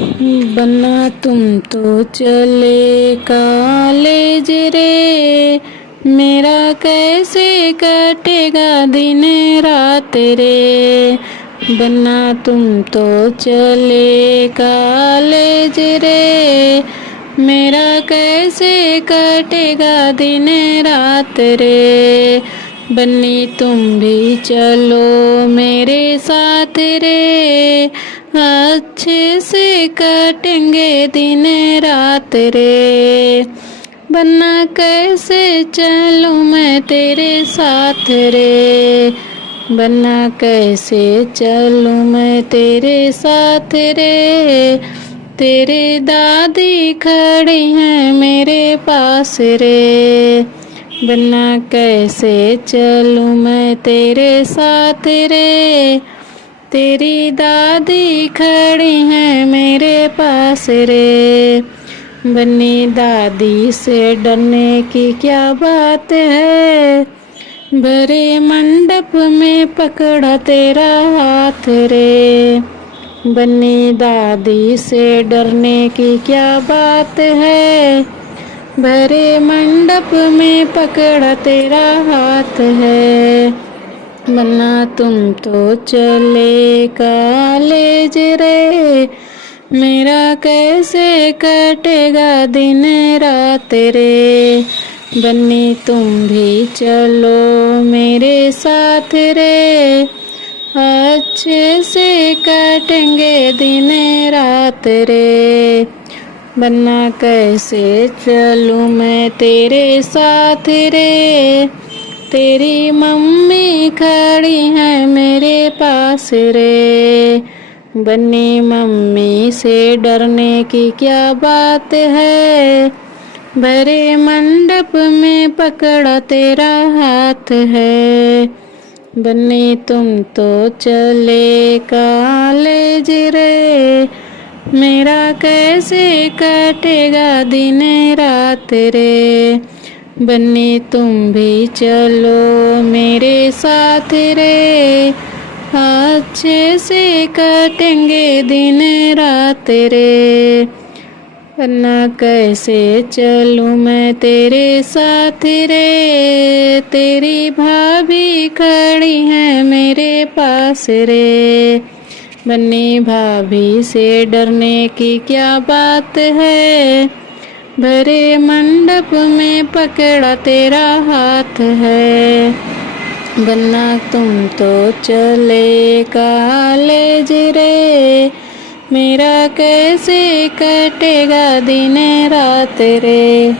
बन्ना तुम तो चले कॉलेज रे, मेरा कैसे कटेगा दिन रात रे। बन्ना तुम तो चले कॉलेज रे, मेरा कैसे कटेगा दिन रात रे। बन्नी तुम भी चलो मेरे साथ रे, अच्छे से कटेंगे दिन रात रे। बन्ना कैसे चलूं मैं तेरे साथ रे, बन्ना कैसे चलूं मैं तेरे साथ रे। तेरे दादी खड़ी हैं मेरे पास रे, बन्ना कैसे चलूं मैं तेरे साथ रे। तेरी दादी खड़ी हैं मेरे पास रे। बन्नी दादी से डरने की क्या बात है, भरे मंडप में पकड़ा तेरा हाथ रे। बन्नी दादी से डरने की क्या बात है, भरे मंडप में पकड़ा तेरा हाथ है। बन्ना तुम तो चले कॉलेज रे, मेरा कैसे कटेगा दिन रात रे। बन्नी तुम भी चलो मेरे साथ रे, अच्छे से कटेंगे दिन रात रे। बन्ना कैसे चलूं मैं तेरे साथ रे, तेरी मम्मी खड़ी है मेरे पास रे। बन्नी मम्मी से डरने की क्या बात है, भरे मंडप में पकड़ा तेरा हाथ है। बन्नी तुम तो चले कॉलेज रे, मेरा कैसे कटेगा दिन रात रे। बन्नी तुम भी चलो मेरे साथ रे, अच्छे से कटेंगे दिन रात रे। बन्ना कैसे चलूं मैं तेरे साथ रे, तेरी भाभी खड़ी है मेरे पास रे। बन्नी भाभी से डरने की क्या बात है, भरे मंडप में पकड़ा तेरा हाथ है। बन्ना तुम तो चले कॉलेज रे, मेरा कैसे कटेगा दिन रात रे।